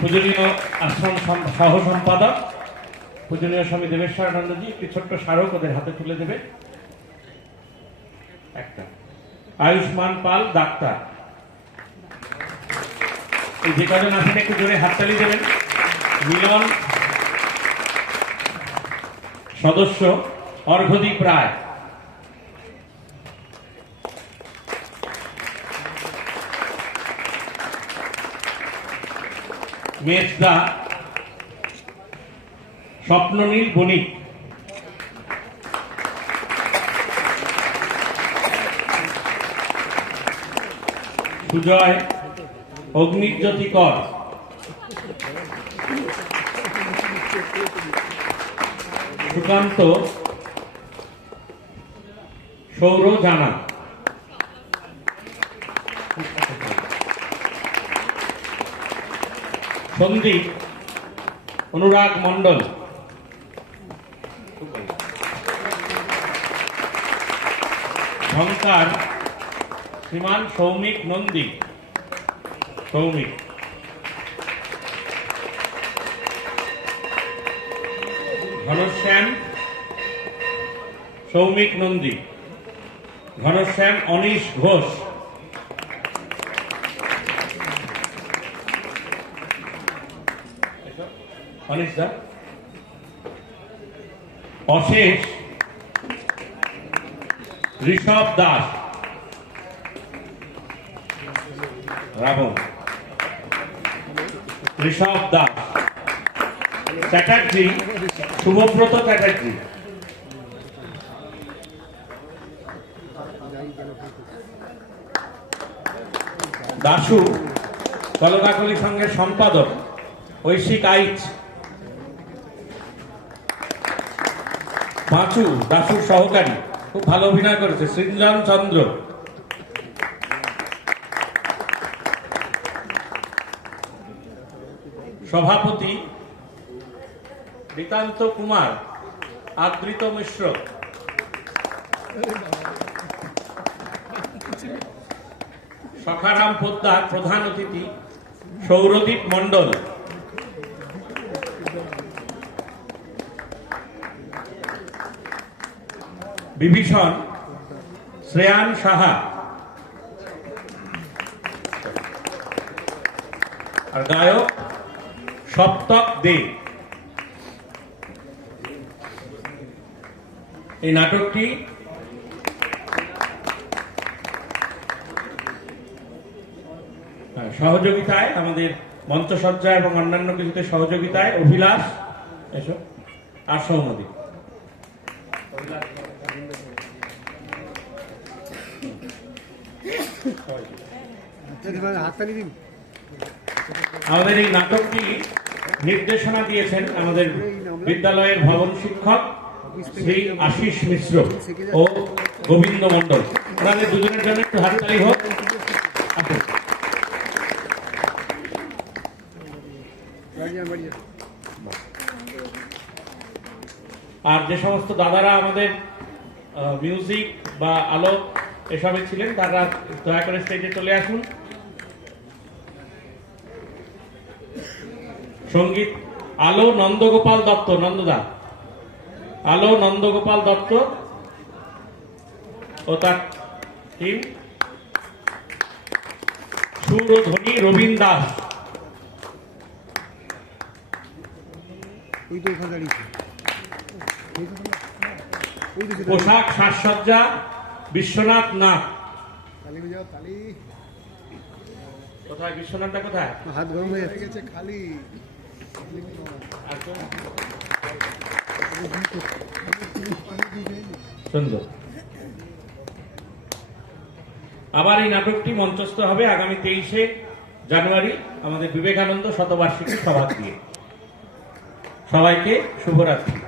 পূজনীয় আশ্রম সহ সম্পাদক পূজনীয় স্বামী দেবেশ্বরানন্দজি একটি ছোট্ট স্মারক ওদের হাতে তুলে দেবে। একটা আয়ুষ্মান পাল ডাক্তার, এই যে কজন আছেন একটু জোরে হাততালি দেবেন। মিলন সদস্য অর্ঘদীপ রায়, মেজদা স্বপ্ননীল বণিক, সুজয় অগ্নিজ্যোতি কর, সুকান্ত সৌর জানা, সন্দীপ অনুরাগ মণ্ডল, ঝঙ্কার শ্রীমান সৌমিক নন্দী, সৌমিক, ঘনশ্যাম সৌমিক নন্দী, ঘনশ্যাম অনিশ ঘোষ, অনিশ দা, অশেষ ঋষভ দাস, রাবণ ঋষভ দাস, চ্যাটার্জি শুভব্রত চ্যাটার্জি, দাশু কলকাকলি সংঘের সম্পাদক ঐশিক আইচ, পাঁচু দাশুর সহকারী, খুব ভালো অভিনয় করেছে সৃঞ্জন চন্দ্র, সভাপতি নিতান্ত কুমার, আদৃত মিশ্র, সখারাম পোদ্দার প্রধান অতিথি সৌরদীপ মণ্ডল, বিভীষণ শ্রেয়ান সাহা, আর গায়ক সপ্তক দে। এই নাটকটি সহযোগিতায় আমাদের মঞ্চসজ্জা এবং অন্যান্য কিছুতে সহযোগিতায় অভিলাষ এসো আর সৌমদী, আমাদের এই নাটকটি নির্দেশনা দিয়েছেন আমাদের বিদ্যালয়ের ভবন শিক্ষক শ্রী আশিস মিশ্র ও গোবিন্দ মণ্ডল। ওনাদের দুজনের জন্য একটু হাততালি হোক। আর যে সমস্ত দাদারা আমাদের মিউজিক বা আলোক এসবে ছিলেন তারা দয়া করে স্টেজে চলে আসুন। সঙ্গীত আলো নন্দগোপাল দত্ত, নন্দদা, আলো নন্দগোপাল দত্ত ও তার টিম, সুর ও ধ্বনি রবীন দাস, পোশাক সাজসজ্জা বিশ্বনাথ নাথ। কোথায় বিশ্বনাথটা, কোথায় হাত গরম হয়ে গেছে খালি। সুন্দর। আবার এই নাটকটি মঞ্চস্থ হবে আগামী 23শে জানুয়ারি আমাদের বিবেকানন্দ শতবার্ষিকী সভা দিয়ে। সবাইকে শুভরাত্রি।